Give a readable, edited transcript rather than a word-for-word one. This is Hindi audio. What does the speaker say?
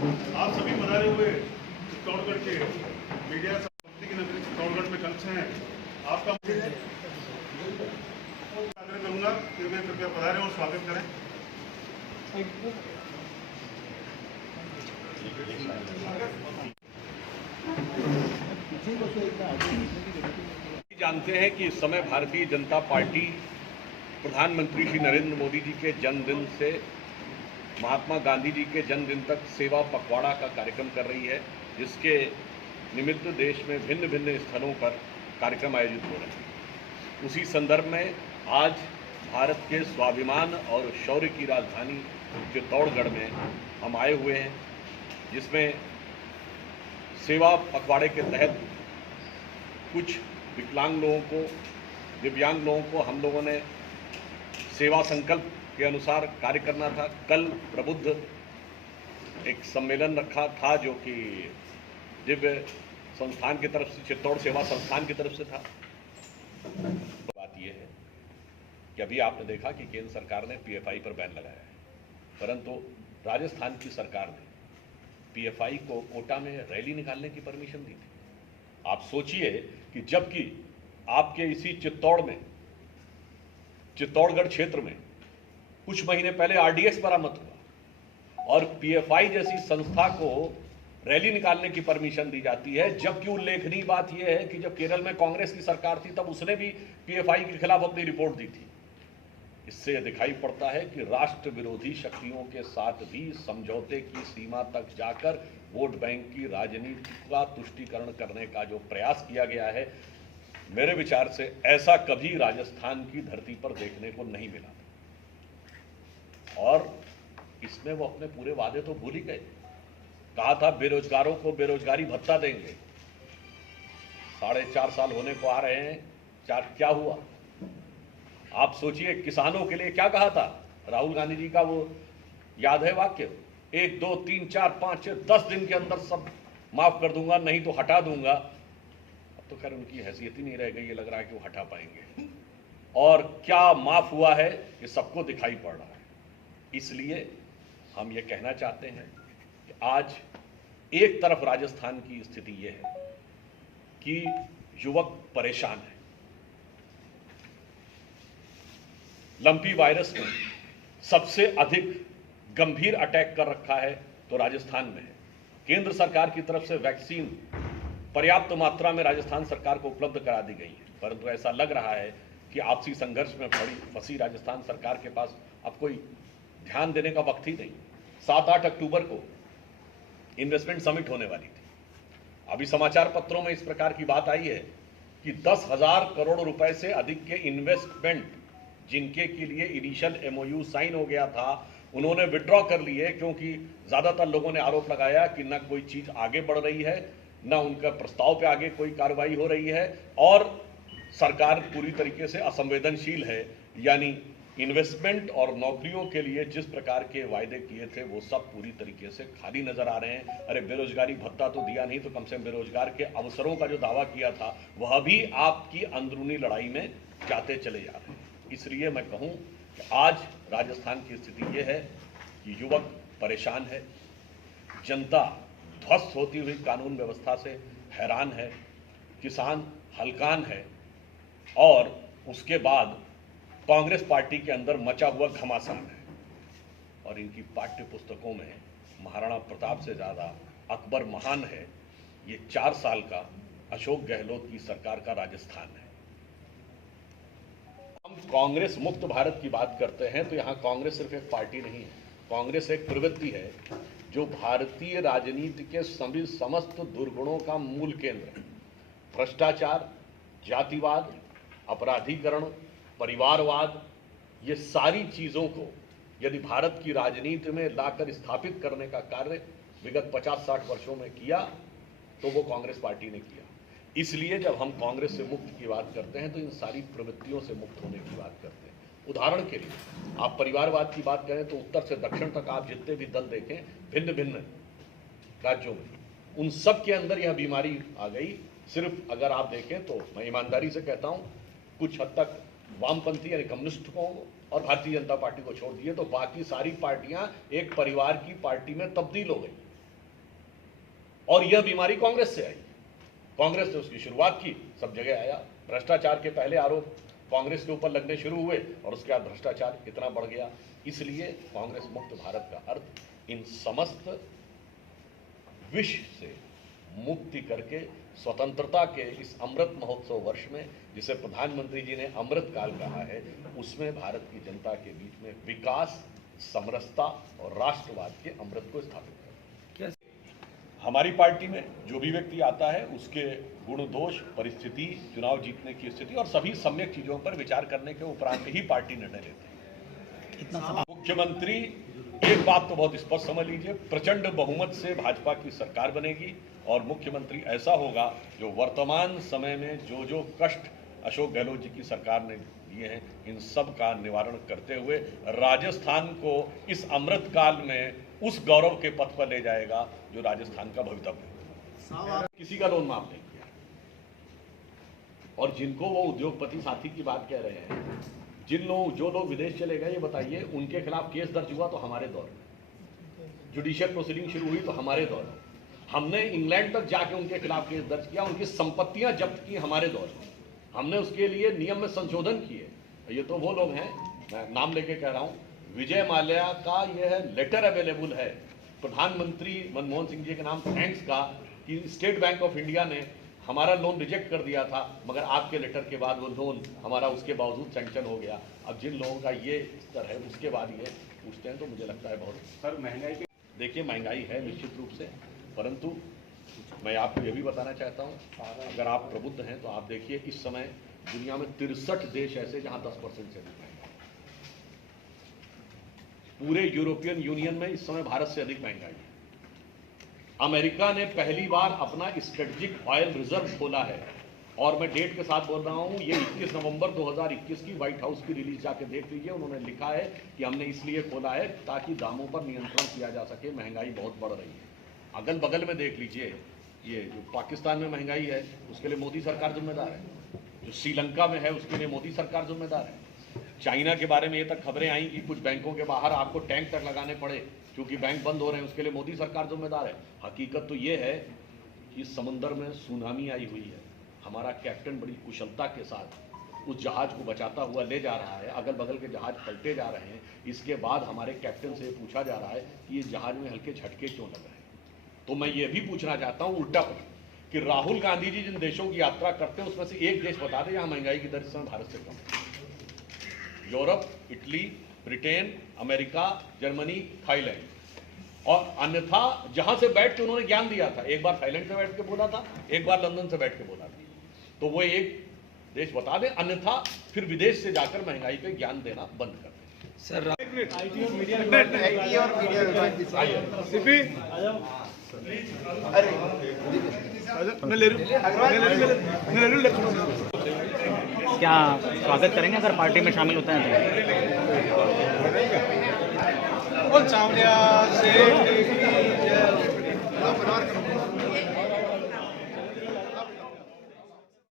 आप सभी पधारे हुए चित्तौड़गढ़ के मीडिया संपत्ति की नगरी चित्तौड़गढ़ में कल से हैं। आपका आग्रह करूंगा कि वे कृपया पधारें और स्वागत करें। जानते हैं कि इस समय भारतीय जनता पार्टी प्रधानमंत्री श्री नरेंद्र मोदी जी के जन्मदिन से महात्मा गांधी जी के जन्मदिन तक सेवा पखवाड़ा का कार्यक्रम कर रही है, जिसके निमित्त देश में भिन्न भिन्न स्थलों पर कार्यक्रम आयोजित हो रहे हैं। उसी संदर्भ में आज भारत के स्वाभिमान और शौर्य की राजधानी चित्तौड़गढ़ में हम आए हुए हैं, जिसमें सेवा पखवाड़े के तहत कुछ विकलांग लोगों को, दिव्यांग लोगों को हम लोगों ने सेवा संकल्प के अनुसार कार्य करना था। कल प्रबुद्ध एक सम्मेलन रखा था जो कि दिव्य संस्थान की तरफ से, चित्तौड़ सेवा संस्थान की तरफ से था। बात यह है कि अभी आपने देखा कि केंद्र सरकार ने पीएफआई पर बैन लगाया है, परंतु राजस्थान की सरकार ने पीएफआई को कोटा में रैली निकालने की परमिशन दी थी। आप सोचिए कि जबकि आपके इसी चित्तौड़गढ़ क्षेत्र में कुछ महीने पहले आरडीएक्स बरामद हुआ और पीएफआई जैसी संस्था को रैली निकालने की परमिशन दी जाती है, जबकि उल्लेखनीय बात यह है कि जब केरल में कांग्रेस की सरकार थी तब उसने भी पीएफआई के खिलाफ अपनी रिपोर्ट दी थी। इससे दिखाई पड़ता है कि राष्ट्र विरोधी शक्तियों के साथ भी समझौते की सीमा तक जाकर वोट बैंक की राजनीति का तुष्टीकरण करने का जो प्रयास किया गया है, मेरे विचार से ऐसा कभी राजस्थान की धरती पर देखने को नहीं मिला। और इसमें वो अपने पूरे वादे तो भूल ही गए। कहा था बेरोजगारों को बेरोजगारी भत्ता देंगे, 4.5 साल होने को आ रहे हैं, क्या हुआ? आप सोचिए किसानों के लिए क्या कहा था राहुल गांधी जी का, वो याद है वाक्य, 1 2 3 4 5 6 10 दिन के अंदर सब माफ कर दूंगा, नहीं तो हटा दूंगा। अब तो खैर उनकी हैसियत ही नहीं रह गई, ये लग रहा है कि वो हटा पाएंगे। और क्या माफ हुआ है ये सबको दिखाई पड़ रहा है। इसलिए हम ये कहना चाहते हैं कि आज एक तरफ राजस्थान की स्थिति ये है कि युवक परेशान है। लंपी वायरस ने सबसे अधिक गंभीर अटैक कर रखा है तो राजस्थान में है। केंद्र सरकार की तरफ से वैक्सीन पर्याप्त मात्रा में राजस्थान सरकार को उपलब्ध करा दी गई है, परंतु ऐसा लग रहा है कि आपसी संघर्ष में फंसी राजस्थान सरकार के पास अब कोई ध्यान देने का वक्त ही नहीं। 7-8 अक्टूबर को इन्वेस्टमेंट समिट होने वाली थी। अभी समाचार पत्रों में इस प्रकार की बात आई है कि 10,000 करोड़ रुपए से अधिक के इन्वेस्टमेंट जिनके के लिए इनिशियल एमओयू साइन हो गया था, उन्होंने विड्रॉ कर लिए, क्योंकि ज्यादातर लोगों ने आरोप लगाया कि न कोई चीज आगे बढ़ रही है, न उनका प्रस्ताव पे आगे कोई कार्रवाई हो रही है और सरकार पूरी तरीके से असंवेदनशील है। यानी इन्वेस्टमेंट और नौकरियों के लिए जिस प्रकार के वायदे किए थे वो सब पूरी तरीके से खाली नजर आ रहे हैं। अरे बेरोजगारी भत्ता तो दिया नहीं, तो कम से कम बेरोजगार के अवसरों का जो दावा किया था वह भी आपकी अंदरूनी लड़ाई में जाते चले जा रहे हैं। इसलिए मैं कहूं कि आज राजस्थान की स्थिति यह है कि युवक परेशान है, जनता ध्वस्त होती हुई कानून व्यवस्था से हैरान है, किसान हलकान है और उसके बाद कांग्रेस पार्टी के अंदर मचा हुआ घमासान है। और इनकी पाठ्य पुस्तकों में महाराणा प्रताप से ज्यादा अकबर महान है। ये 4 साल का अशोक गहलोत की सरकार का राजस्थान है। हम कांग्रेस मुक्त भारत की बात करते हैं तो यहाँ कांग्रेस सिर्फ एक पार्टी नहीं है, कांग्रेस एक प्रवृत्ति है जो भारतीय राजनीति के सभी समस्त दुर्गुणों का मूल केंद्र है। भ्रष्टाचार, जातिवाद, अपराधीकरण, परिवारवाद, ये सारी चीजों को यदि भारत की राजनीति में लाकर स्थापित करने का कार्य विगत 50-60 वर्षों में किया तो वो कांग्रेस पार्टी ने किया। इसलिए जब हम कांग्रेस से मुक्त की बात करते हैं तो इन सारी प्रवृत्तियों से मुक्त होने की बात करते हैं। उदाहरण के लिए आप परिवारवाद की बात करें तो उत्तर से दक्षिण तक आप जितने भी दल देखें भिन्न भिन्न राज्यों में, उन सब के अंदर यह बीमारी आ गई। सिर्फ अगर आप देखें तो मैं ईमानदारी से कहता हूं, कुछ हद तक वामपंथी यानी कम्युनिस्ट को और भारतीय जनता पार्टी को छोड़ दिए तो बाकी सारी पार्टियां एक परिवार की पार्टी में तब्दील हो गई। और यह बीमारी कांग्रेस से आई। कांग्रेस ने उसकी शुरुआत की, सब जगह आया। भ्रष्टाचार के पहले आरोप कांग्रेस के ऊपर लगने शुरू हुए और उसके बाद भ्रष्टाचार इतना बढ़ गया। इसलिए कांग्रेस मुक्त भारत का अर्थ इन समस्त विष से मुक्ति करके स्वतंत्रता के इस अमृत महोत्सव वर्ष में, जिसे प्रधानमंत्री जी ने अमृत काल कहा है, उसमें भारत की जनता के बीच में विकास, समरसता और राष्ट्रवाद के अमृत को स्थापित करें। हमारी पार्टी में जो भी व्यक्ति आता है उसके गुण दोष, परिस्थिति, चुनाव जीतने की स्थिति और सभी सम्यक चीजों पर विचार करने के उपरांत ही पार्टी निर्णय लेती है। मुख्यमंत्री, एक बात तो बहुत स्पष्ट समझ लीजिए, प्रचंड बहुमत से भाजपा की सरकार बनेगी और मुख्यमंत्री ऐसा होगा जो वर्तमान समय में जो कष्ट अशोक गहलोत जी की सरकार ने दिए हैं, इन सब का निवारण करते हुए राजस्थान को इस अमृत काल में उस गौरव के पथ पर ले जाएगा जो राजस्थान का भवितव्य है। किसी का लोन माफ नहीं किया। और जिनको वो उद्योगपति साथी की बात कह रहे हैं, जो लोग विदेश चले गए, ये बताइए, उनके खिलाफ केस दर्ज हुआ तो हमारे दौर में, जुडिशियल प्रोसीडिंग शुरू हुई तो हमारे दौर में, हमने इंग्लैंड तक जाके उनके खिलाफ केस दर्ज किया, उनकी संपत्तियां जब्त की हमारे दौर में, हमने उसके लिए नियम में संशोधन किए। ये तो वो लोग हैं, मैं नाम लेके कह रहा हूं, विजय माल्या का यह लेटर अवेलेबल है प्रधानमंत्री मनमोहन सिंह जी के नाम थैंक्स का, कि स्टेट बैंक ऑफ इंडिया ने हमारा लोन रिजेक्ट कर दिया था, मगर आपके लेटर के बाद वो लोन हमारा उसके बावजूद सैंक्शन हो गया। अब जिन लोगों का ये स्तर है, उसके बाद ये पूछते हैं तो मुझे लगता है बहुत। सर, महंगाई की, देखिए महंगाई है निश्चित रूप से, परंतु मैं आपको ये भी बताना चाहता हूँ, अगर आप प्रबुद्ध हैं तो आप देखिए, इस समय दुनिया में 63 देश ऐसे जहां 10% से अधिक महंगाई। पूरे यूरोपियन यूनियन में इस समय भारत से अधिक महंगाई है। अमेरिका ने पहली बार अपना स्ट्रेटेजिक ऑयल रिजर्व खोला है, और मैं डेट के साथ बोल रहा हूं, ये 21 नवंबर 2021 की व्हाइट हाउस की रिलीज जाके देख लीजिए। उन्होंने लिखा है कि हमने इसलिए खोला है ताकि दामों पर नियंत्रण किया जा सके, महंगाई बहुत बढ़ रही है। अगल बगल में देख लीजिए, ये जो पाकिस्तान में महंगाई है उसके लिए मोदी सरकार जिम्मेदार है, जो श्रीलंका में है उसके लिए मोदी सरकार जिम्मेदार है। चाइना के बारे में ये तक खबरें आई कि कुछ बैंकों के बाहर आपको टैंक तक लगाने पड़े क्योंकि बैंक बंद हो रहे हैं, उसके लिए मोदी सरकार जिम्मेदार है। हकीकत तो ये है कि समुद्र में सुनामी आई हुई है, हमारा कैप्टन बड़ी कुशलता के साथ उस जहाज को बचाता हुआ ले जा रहा है, अगल बगल के जहाज पलटे जा रहे हैं। इसके बाद हमारे कैप्टन से पूछा जा रहा है कि ये जहाज में हल्के झटके क्यों लग रहे हैं। तो मैं ये भी पूछना चाहता हूँ उल्टा प्रश्न, कि राहुल गांधी जी जिन देशों की यात्रा करते हैं उसमें से एक देश बता दें जहां महंगाई की दर इस समय भारत से कम है। Europe, Italy, Britain, America, Germany, Thailand. और अन्यथा जहां से बैठ के उन्होंने ज्ञान दिया था, एक बार थाईलैंड से बैठ के बोला था, एक बार लंदन से बैठ के बोला था, तो वो एक देश बता दें, अन्यथा फिर विदेश से जाकर महंगाई पे ज्ञान देना बंद कर दें। सर, आईटी और मीडिया विभाग क्या स्वागत करेंगे अगर पार्टी में शामिल होते हैं तो? चावलिया से